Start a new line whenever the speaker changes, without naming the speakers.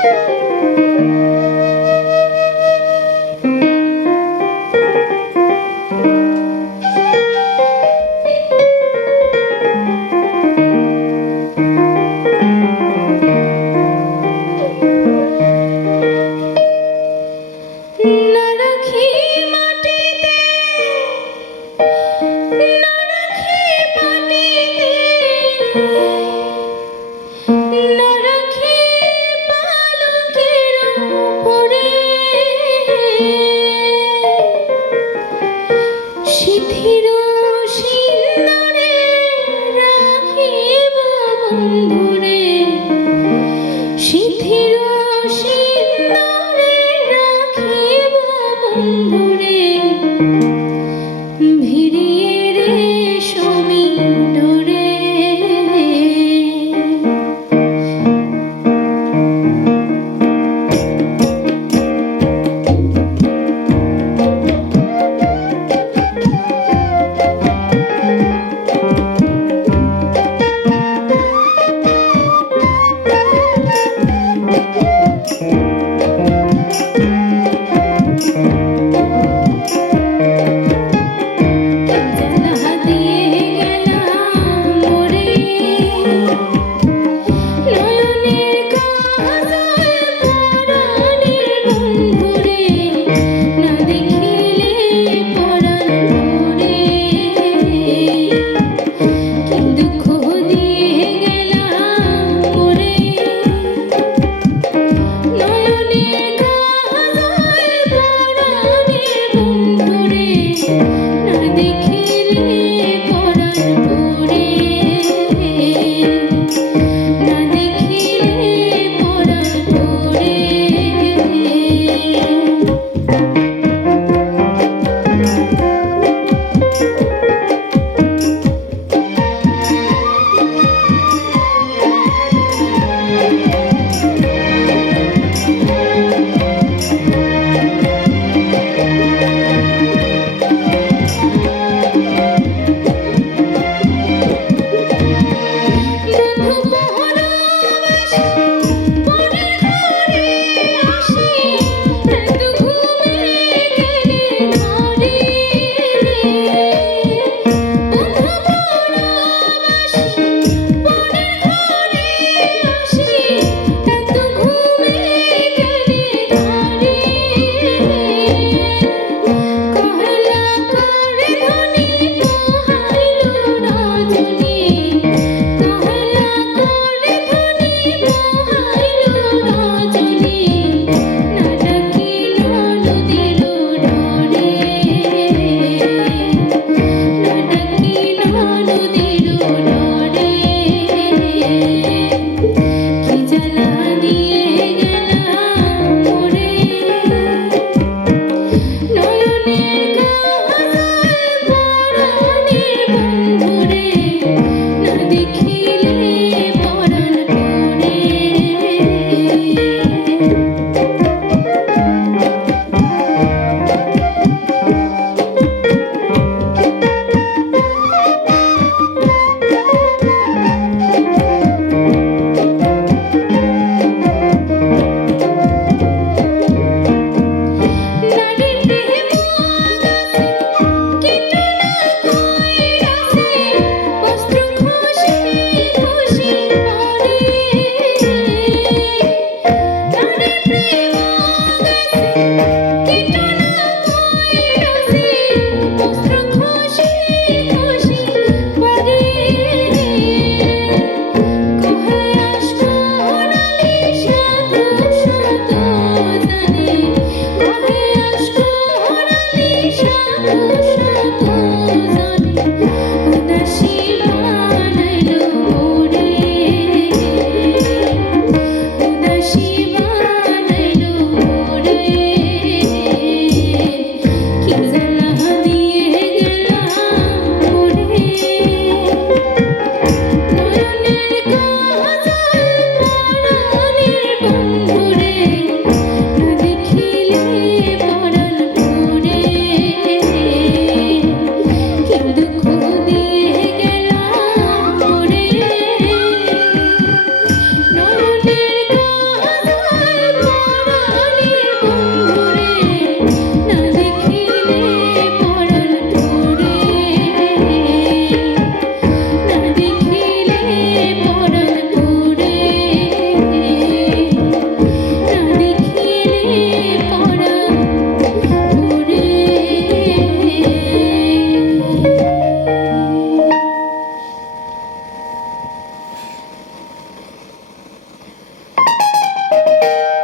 Música